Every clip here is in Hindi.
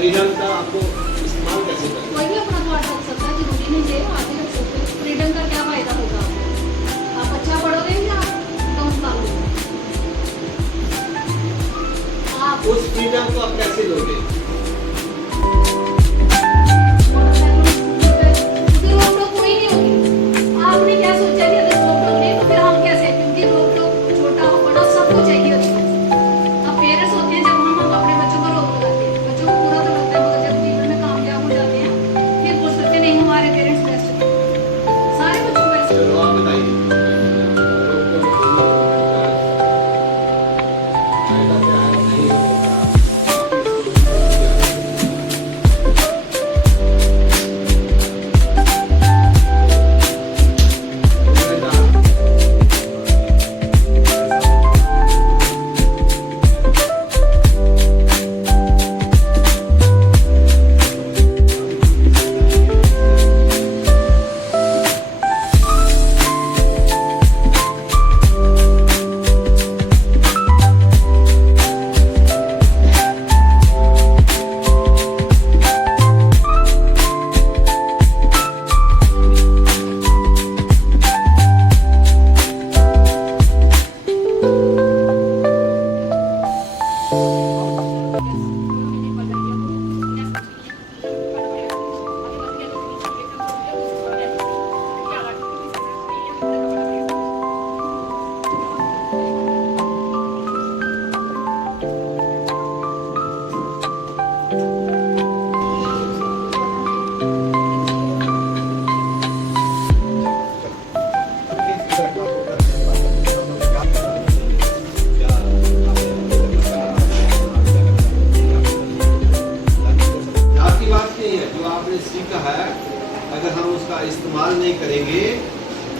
फ्रीडम का आपको इस्तेमाल कैसे करना कोई भी अपना थॉट रख सकता है, जरूरी नहीं है आप ही रख सकते हो। फ्रीडम का क्या फायदा होगा? आप अच्छा पढ़ोगे या डाउन पालोगे? आप उस फ्रीडम को आप कैसे लोगे? उसकी रोक टोक कोई नहीं होगी। आपने क्या सोचा कि अगर रोक टोक नहीं तो फिर हम कैसे? क्योंकि रोक टोक छोटा हो बड़ा सबको चाहिए होती है। अब पेरेंट्स होते हैं, जब हम अपने बच्चों पर रोक लगाते हैं, बच्चों को पूरा तो लगता है, मगर जब जीवन में कामयाब हो जाते हैं फिर वो सोचते नहीं हमारे पेरेंट्स बेस्ट थे। सारे बच्चों को ऐसे चलो आप बताइए। फायदा क्या है, नहीं होगा। सीखा है, अगर हम उसका इस्तेमाल नहीं करेंगे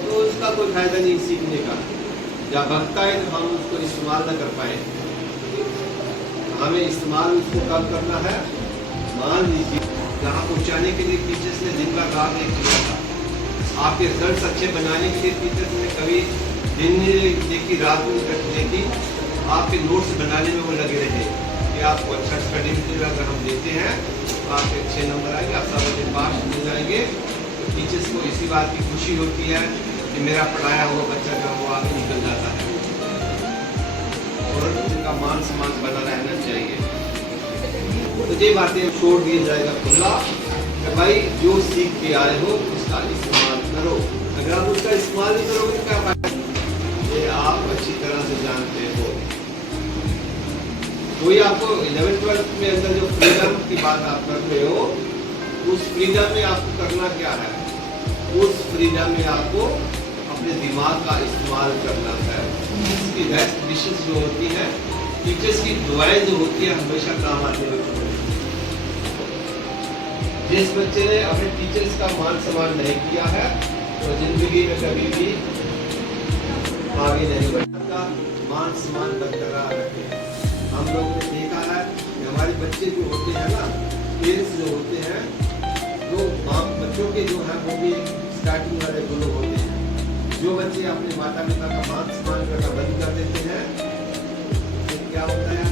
तो उसका कोई फायदा नहीं सीखने का। जब भटका है तो हम उसको इस्तेमाल न कर पाए। हमें इस्तेमाल उसको कब करना है? मान लीजिए यहाँ पहुँचाने के लिए टीचर्स ने दिन का काम नहीं किया था, आपके रिजल्ट अच्छे बनाने के लिए टीचर्स ने कभी दिन नहीं देखी, रात नहीं देखी, आपके नोट्स बनाने में वो लगे रहे कि आपको अच्छा स्टडी मटेरियल अगर हम देते हैं तो आपके अच्छे नंबर आएंगे, आप सब पास मिल जाएंगे। तो टीचर्स को इसी बात की खुशी होती है कि मेरा पढ़ाया हुआ बच्चा जो वो आगे निकल जाता है और उनका मान सम्मान बना रहना चाहिए। तो ये बातें छोड़ दिया जाएगा खुला कि भाई जो सीख के आए हो उसका इस्तेमाल करो। अगर आप उसका इस्तेमाल नहीं करोगे तो क्या फायदा? ये आप अच्छी तरह से जानते हो। कोई आपको 11th-12th में अंदर जो फ्रीडम की बात आप कर रहे हो, उस फ्रीडम में आपको करना क्या है? उस फ्रीडम में आपको अपने दिमाग का इस्तेमाल करना है। इसकी बेस्ट डिशेस जो होती है, टीचर्स की दुआएं जो होती है हमेशा काम आती है। जिस बच्चे ने अपने टीचर्स का मान सम्मान नहीं किया है तो जिंदगी में कभी भी आगे नहीं बढ़ता। मान सम्मान बरकरार रखें। हम लोगों ने देखा है कि हमारे बच्चे जो होते हैं ना, पेरेंट्स जो होते हैं, वो बच्चों के जो है वो भी स्टार्टिंग वाले गुरु होते हैं। जो बच्चे अपने माता पिता का मान सम्मान करना बंद कर देते हैं, तो क्या होता है?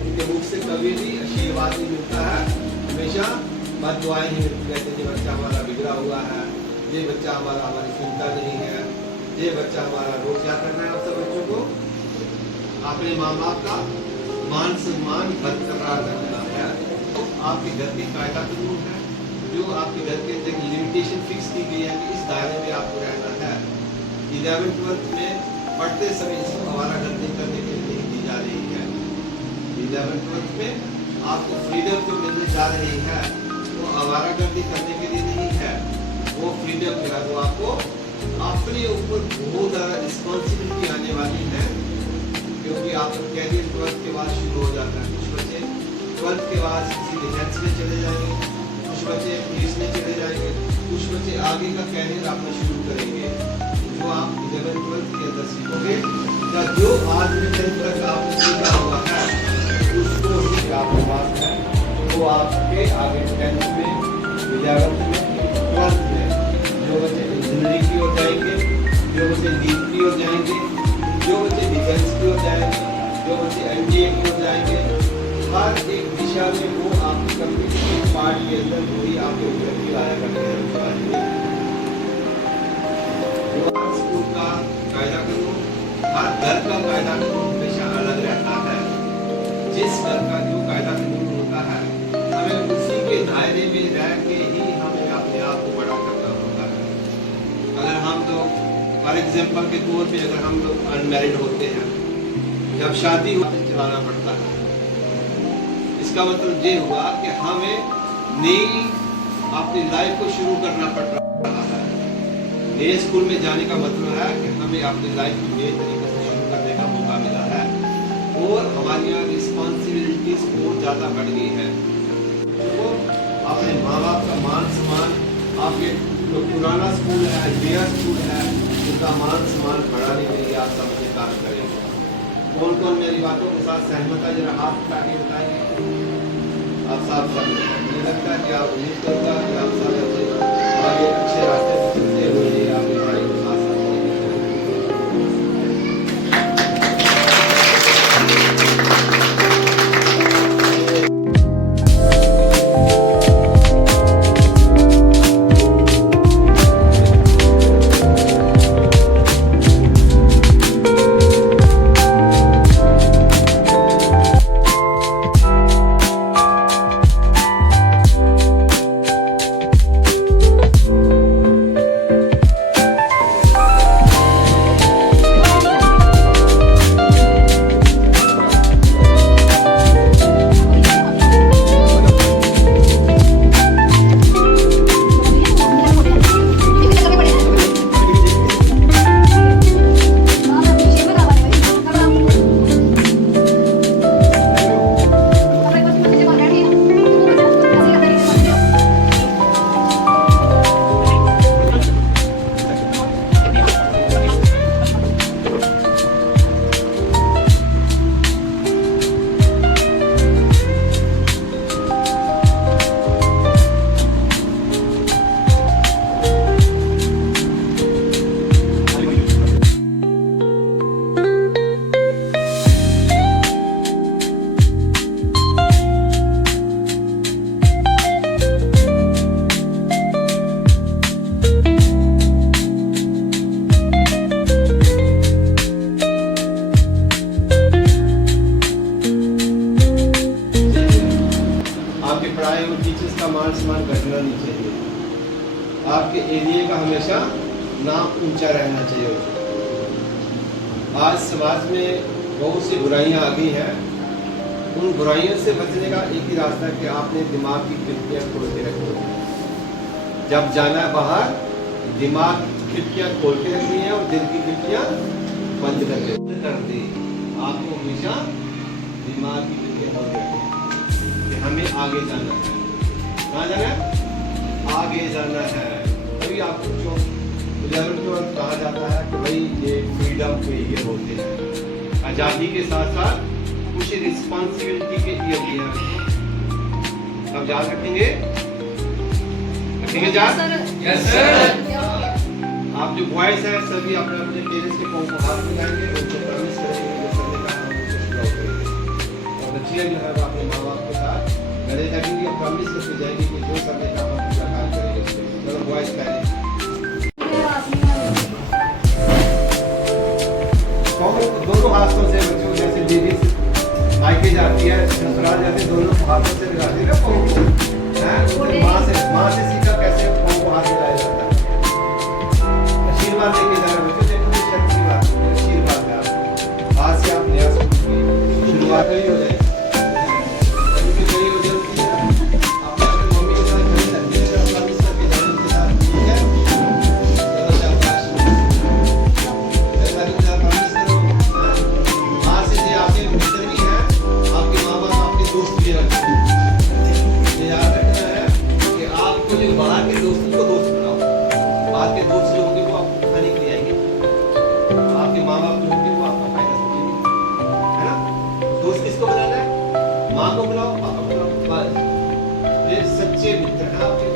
उनके मुख से कभी भी आशीर्वाद नहीं मिलता है, हमेशा बददुआएं ही मिलती रहती है। ये बच्चा हमारा बिगड़ा हुआ है, ये बच्चा हमारी सुनता नहीं है, ये बच्चा हमारा रोज क्या करना है? सब बच्चों को अपने माँ बाप का मान सम्मान बरकरार रखना है। तो आपके घर की कायदा कानून है, जो आपके घर के अंदर लिमिटेशन फिक्स की गई है कि इस दायरे में आपको रहना है। 11th-12th में पढ़ते समय इसको हमारा गर्दी करने के लिए दी जा रही है। 11th-12th में आपको फ्रीडम जो मिलने जा रही है वो आवारा गर्दी करने के लिए नहीं है। वो फ्रीडम जो है वो आपको अपने ऊपर बहुत ज़्यादा रिस्पॉन्सिबिलिटी आने वाली है, क्योंकि आपका कैरियर 12th के बाद शुरू हो जाता है। कुछ बच्चे 12th के बाद किसी डिफेंस में चले जाएंगे, कुछ बच्चे पुलिस में चले जाएंगे, कुछ बच्चे आगे का कैरियर अपना शुरू करेंगे, जो आप 11th-12th के अंदर सीखोगे, या जो आज में 10th तक आपने सीखा हुआ है उसको ही आपके पास है, वो आपके आगे 10th में, 11th में, 12th में जो बच्चे इंजीनियरिंग की ओर जाएंगे, जो बच्चे नीट की ओर जाएंगे, जो बच्चे डिफेंस की ओर जाएंगे, जो बच्चे एनडीए की ओर जाएंगे, हर एक दिशा में वो आपकी कम्युनिटी पार्ट के अंदर वही आपके उपलब्धि लाया करते हैं। स्कूल का कायदा कानून, हर घर का कायदा कानून हमेशा अलग रहता है। जिस घर का जो कायदा कानून होता है, हमें उसी के दायरे में रह के ही हमें अपने आप को बड़ा करना होता है। अगर हम लोग फॉर एग्जाम्पल के तौर पे अगर हम लोग अनमैरिड होते हैं, जब शादी होती चलाना पड़ता है, इसका मतलब ये हुआ कि हमें नई अपनी लाइफ को शुरू करना पड़ रहा है। नए स्कूल में जाने का मतलब है कि हमें अपनी लाइफ को नए तरीके से शुरू करने का मौका मिला है और हमारी रिस्पॉन्सिबिलिटीज बहुत ज़्यादा बढ़ गई है। तो अपने माँ बाप का मान सम्मान, आपके जो पुराना स्कूल है, नया स्कूल है, उसका मान सम्मान बढ़ाने के लिए आप सब कार्य करेंगे। कौन कौन मेरी बातों के साथ सहमत है, जरा हाथ उठा के बताएंगे। आप सब मुझे लगता है कि आप उम्मीद करता है कि आप सब आगे अच्छे रास्ते पर चलते हुए आगे पढ़ाई के साथ साथ मान सम्मान घटना नहीं चाहिए। आपके एरिया का हमेशा नाम ऊंचा रहना चाहिए। आज समाज में बहुत सी बुराइयां आ गई हैं, उन बुराइयों से बचने का एक ही रास्ता है कि आपने दिमाग की खिड़कियां खोल के रखो। जब जाना है बाहर, दिमाग की खिड़कियां खोल के रखनी है और दिल की खिड़कियां बंद कर दी। आपको हमेशा दिमाग की खिड़कियां खोल के रखनी कि हमें आगे जाना है। कहाँ जाना है? आगे जाना है। तभी आपको जो कहा जाता है कि भाई ये फ्रीडम के ये होते हैं। आज़ादी के साथ साथ कुछ रिस्पॉन्सिबिलिटी के ये भी हैं। सब याद रखेंगे? रखेंगे याद? Yes sir. आप जो बॉयज हैं सभी अपने अपने पेरेंट्स के पाँव को हाथ मिलाएंगे, उनको प्रॉमिस करेंगे जो करने का हम उनको शुरू करेंगे। और बच्चियाँ जो है वो अपने माँ बाप के साथ गले लगेंगे और प्रॉमिस करके जाएंगे कि जो करने का हम पूरा काम करेंगे। चलो बॉयज पहले दोनों हाथों से बच्चों जैसे लेडीज मायके जाती है, ससुराल जाती है, दोनों हाथों से मिलाती है पाँव को। माँ से सीखा कैसे पाँव को हाथ मिलाया जाता है। आशीर्वाद लेके जाना बच्चों, देखो शर्त की बात है, आशीर्वाद है आपको। आज से आप नया शुरुआत ही हो जाए। बाहर के दोस्तों को दोस्त बनाओ। माँ को बुलाओ, पापा को बुलाओ, बस। ये सच्चे मित्र हैं आपके